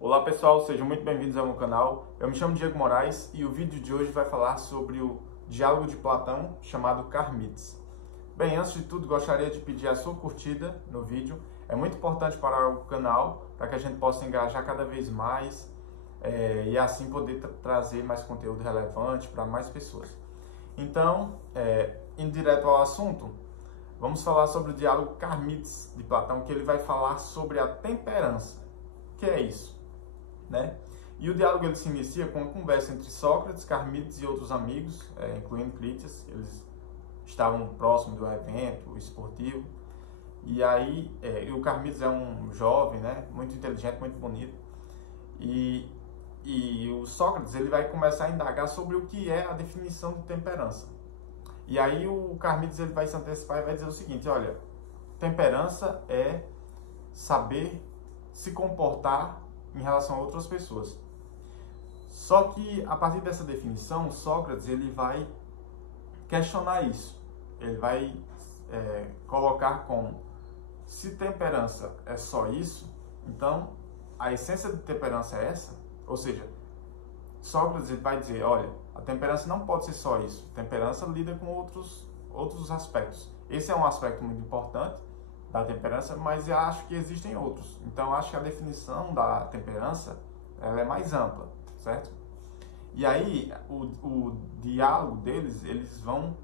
Olá pessoal, sejam muito bem-vindos ao meu canal. Eu me chamo Diego Moraes e o vídeo de hoje vai falar sobre o diálogo de Platão chamado Carmites. Bem, antes de tudo gostaria de pedir a sua curtida no vídeo. É muito importante para o canal, para que a gente possa engajar cada vez mais e assim poder trazer mais conteúdo relevante para mais pessoas. Então, indo direto ao assunto, vamos falar sobre o diálogo Carmites de Platão, que ele vai falar sobre a temperança. O que é isso? E o diálogo ele se inicia com uma conversa entre Sócrates, Carmites e outros amigos, incluindo Critias. Eles estavam próximos do evento esportivo. E aí, o Carmites é um jovem, muito inteligente, muito bonito. E o Sócrates ele vai começar a indagar sobre o que é a definição de temperança. E aí o Carmites ele vai se antecipar e vai dizer o seguinte: olha, temperança é saber se comportar em relação a outras pessoas. Só que a partir dessa definição, Sócrates ele vai questionar isso. Ele vai colocar como: se temperança é só isso, então a essência de temperança é essa? Ou seja, Sócrates ele vai dizer: olha, a temperança não pode ser só isso. A temperança lida com outros aspectos. Esse é um aspecto muito importante da temperança, mas eu acho que existem outros. Então, eu acho que a definição da temperança ela é mais ampla, certo? E aí, o diálogo deles, eles vão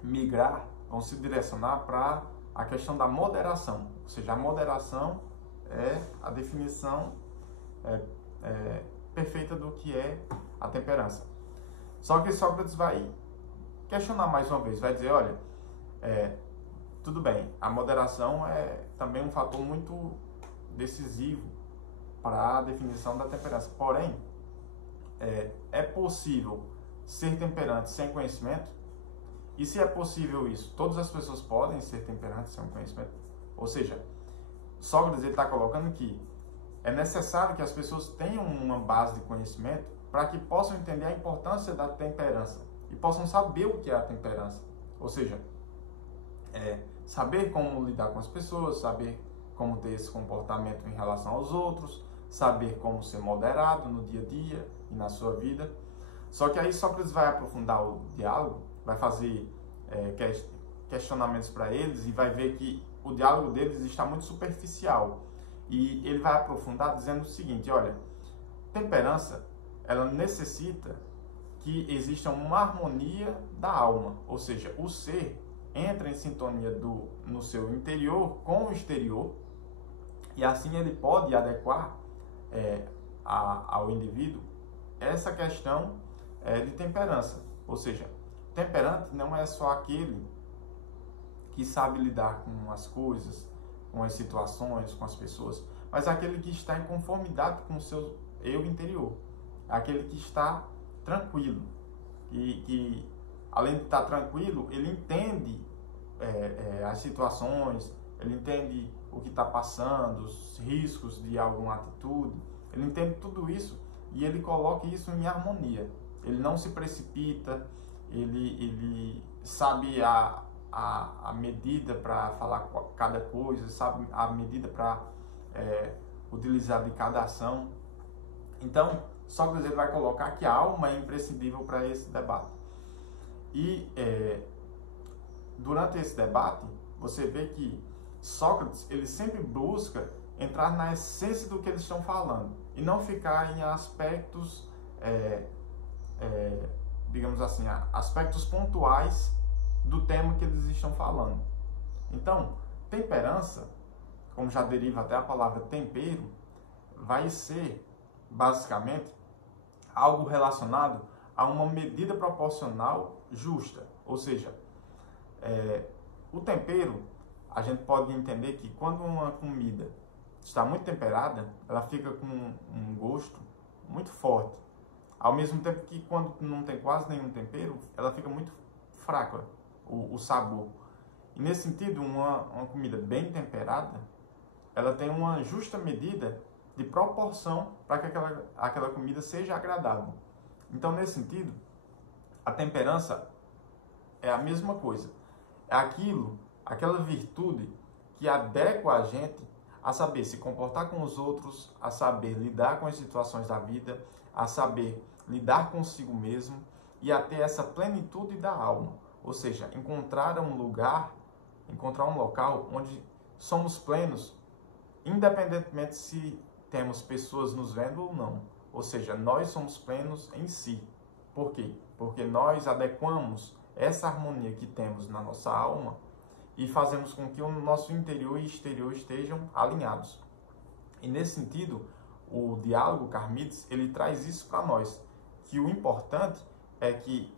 migrar, vão se direcionar para a questão da moderação. Ou seja, a moderação é a definição perfeita do que é a temperança. Só que Sócrates vai questionar mais uma vez, vai dizer: olha, tudo bem, a moderação é também um fator muito decisivo para a definição da temperança. Porém, é possível ser temperante sem conhecimento? E se é possível isso, todas as pessoas podem ser temperantes sem conhecimento? Ou seja, Sócrates está colocando que é necessário que as pessoas tenham uma base de conhecimento para que possam entender a importância da temperança e possam saber o que é a temperança. Ou seja, saber como lidar com as pessoas, saber como ter esse comportamento em relação aos outros, saber como ser moderado no dia a dia e na sua vida. Só que aí Sócrates vai aprofundar o diálogo, vai fazer questionamentos para eles e vai ver que o diálogo deles está muito superficial. E ele vai aprofundar dizendo o seguinte: olha, temperança, ela necessita que exista uma harmonia da alma, ou seja, o ser entra em sintonia no seu interior com o exterior, e assim ele pode adequar ao indivíduo essa questão de temperança. Ou seja, temperante não é só aquele que sabe lidar com as coisas, com as situações, com as pessoas, mas aquele que está em conformidade com o seu eu interior, aquele que está tranquilo, que além de estar tranquilo, ele entende as situações, ele entende o que está passando, os riscos de alguma atitude, ele entende tudo isso e ele coloca isso em harmonia. Ele não se precipita, ele sabe a medida para falar cada coisa, sabe a medida para utilizar de cada ação. Então, Sócrates ele vai colocar que a alma é imprescindível para esse debate. E durante esse debate, você vê que Sócrates ele sempre busca entrar na essência do que eles estão falando e não ficar em aspectos, digamos assim, aspectos pontuais do tema que eles estão falando. Então, temperança, como já deriva até a palavra tempero, vai ser basicamente algo relacionado a uma medida proporcional justa. Ou seja, o tempero, a gente pode entender que quando uma comida está muito temperada, ela fica com um gosto muito forte. Ao mesmo tempo que quando não tem quase nenhum tempero, ela fica muito fraca, o sabor. E nesse sentido, uma comida bem temperada, ela tem uma justa medida de proporção para que aquela comida seja agradável. Então, nesse sentido, a temperança é a mesma coisa. É aquela virtude que adequa a gente a saber se comportar com os outros, a saber lidar com as situações da vida, a saber lidar consigo mesmo e a ter essa plenitude da alma. Ou seja, encontrar um local onde somos plenos, independentemente se temos pessoas nos vendo ou não. Ou seja, nós somos plenos em si. Por quê? Porque nós adequamos essa harmonia que temos na nossa alma e fazemos com que o nosso interior e exterior estejam alinhados. E nesse sentido, o diálogo Carmides, ele traz isso para nós, que o importante é que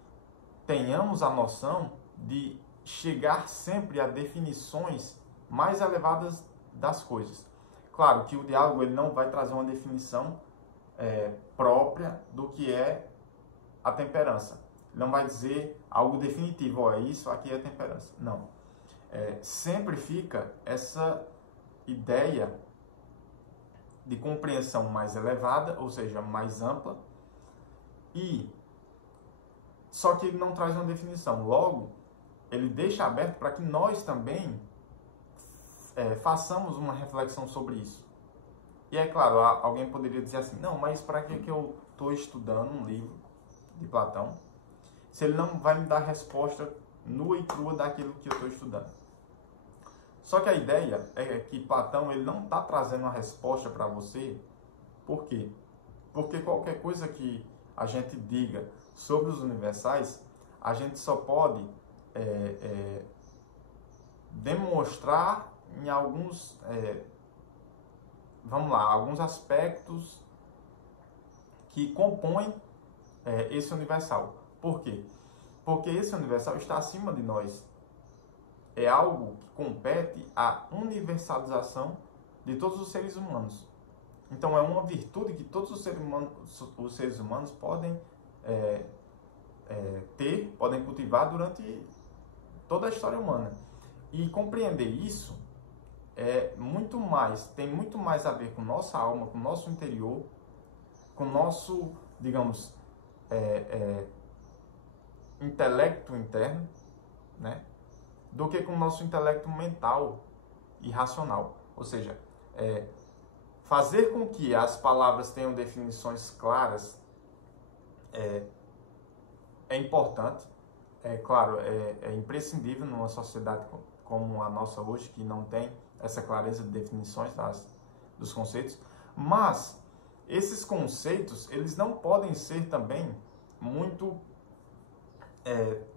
tenhamos a noção de chegar sempre a definições mais elevadas das coisas. Claro que o diálogo ele não vai trazer uma definição própria do que é a temperança. Ele não vai dizer algo definitivo, isso aqui é temperança. Não. Sempre fica essa ideia de compreensão mais elevada, ou seja, mais ampla, só que ele não traz uma definição. Logo, ele deixa aberto para que nós também façamos uma reflexão sobre isso. E é claro, alguém poderia dizer assim, não, mas para que eu estou estudando um livro de Platão, se ele não vai me dar resposta nua e crua daquilo que eu estou estudando? Só que a ideia é que Platão ele não está trazendo uma resposta para você. Por quê? Porque qualquer coisa que a gente diga sobre os universais, a gente só pode demonstrar em alguns, alguns aspectos que compõem esse universal. Por quê? Porque esse universal está acima de nós. É algo que compete à universalização de todos os seres humanos. Então, é uma virtude que todos os seres humanos podem podem cultivar durante toda a história humana. E compreender isso tem muito mais a ver com nossa alma, com nosso interior, com nosso, digamos, intelecto interno, né? Do que com o nosso intelecto mental e racional. Ou seja, fazer com que as palavras tenham definições claras é importante. Claro, é imprescindível numa sociedade como a nossa hoje, que não tem essa clareza de definições dos conceitos. Mas esses conceitos, eles não podem ser também muito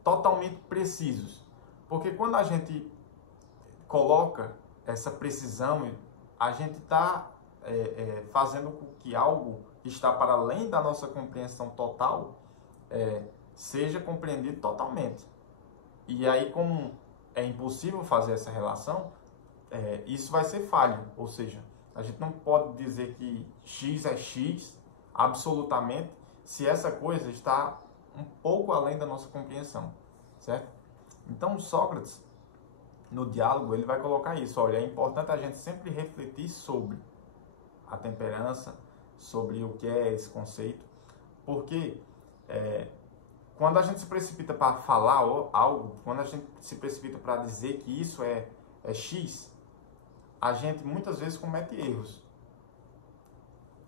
totalmente precisos. Porque quando a gente coloca essa precisão, a gente está fazendo com que algo que está para além da nossa compreensão total seja compreendido totalmente. E aí, como é impossível fazer essa relação, isso vai ser falho. Ou seja, a gente não pode dizer que X é X absolutamente se essa coisa está um pouco além da nossa compreensão, certo? Então, Sócrates, no diálogo, ele vai colocar isso. Olha, é importante a gente sempre refletir sobre a temperança, sobre o que é esse conceito, porque quando a gente se precipita para falar algo, quando a gente se precipita para dizer que isso é X, a gente muitas vezes comete erros.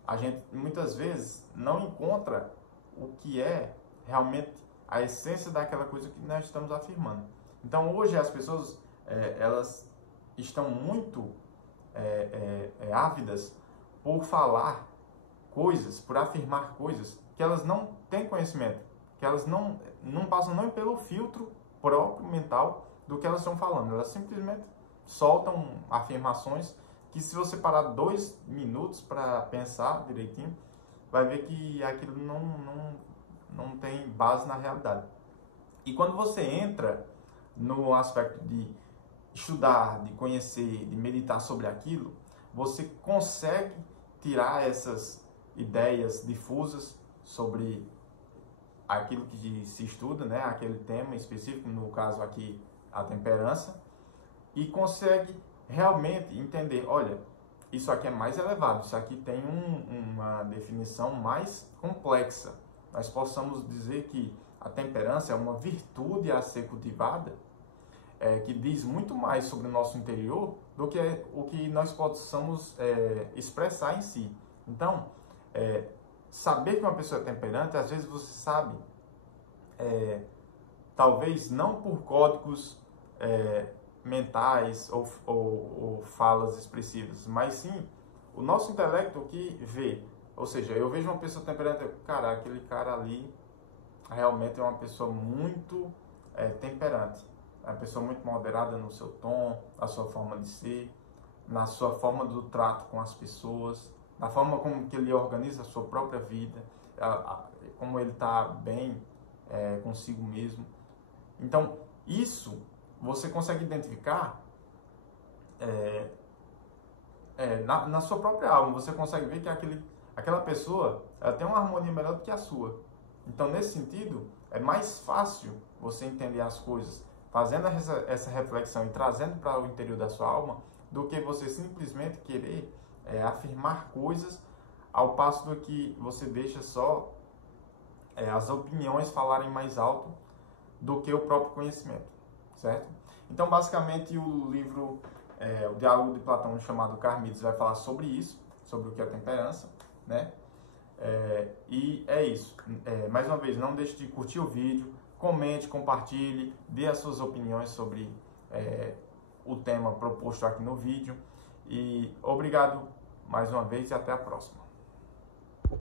A gente muitas vezes não encontra o que é realmente a essência daquela coisa que nós estamos afirmando. Então, hoje as pessoas elas estão muito ávidas por falar coisas, por afirmar coisas que elas não têm conhecimento, que elas não passam nem pelo filtro próprio mental do que elas estão falando. Elas simplesmente soltam afirmações que, se você parar 2 minutos para pensar direitinho, vai ver que aquilo não tem base na realidade. E quando você entra no aspecto de estudar, de conhecer, de meditar sobre aquilo, você consegue tirar essas ideias difusas sobre aquilo que se estuda, né? Aquele tema específico, no caso aqui, a temperança, e consegue realmente entender, olha, isso aqui é mais elevado, isso aqui tem uma definição mais complexa. Nós possamos dizer que a temperança é uma virtude a ser cultivada, que diz muito mais sobre o nosso interior do que o que nós possamos expressar em si. Então, saber que uma pessoa é temperante, às vezes você sabe, talvez não por códigos mentais ou falas expressivas, mas sim o nosso intelecto que vê. Ou seja, eu vejo uma pessoa temperante, cara, aquele cara ali realmente é uma pessoa muito temperante, é uma pessoa muito moderada no seu tom, na sua forma de ser, na sua forma do trato com as pessoas, na forma como que ele organiza a sua própria vida, como ele está bem consigo mesmo. Então, isso você consegue identificar na sua própria alma. Você consegue ver que aquela pessoa ela tem uma harmonia melhor do que a sua. Então, nesse sentido, é mais fácil você entender as coisas fazendo essa reflexão e trazendo para o interior da sua alma, do que você simplesmente querer afirmar coisas ao passo do que você deixa só as opiniões falarem mais alto do que o próprio conhecimento, certo? Então, basicamente, o livro, o Diálogo de Platão, chamado Carmides, vai falar sobre isso, sobre o que é temperança, né? E é isso. Mais uma vez, não deixe de curtir o vídeo, comente, compartilhe, dê as suas opiniões sobre o tema proposto aqui no vídeo. E obrigado mais uma vez e até a próxima.